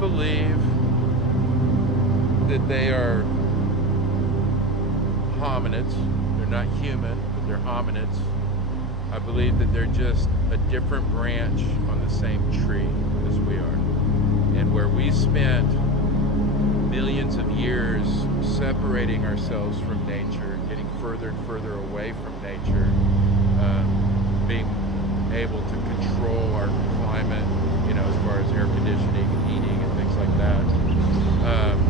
believe that they are hominids. They're not human, but they're hominids. I believe that they're just a different branch on the same tree as we are. And where we spent millions of years separating ourselves from nature, getting further and further away from nature, being able to control our climate, as far as air conditioning and heating and things like that.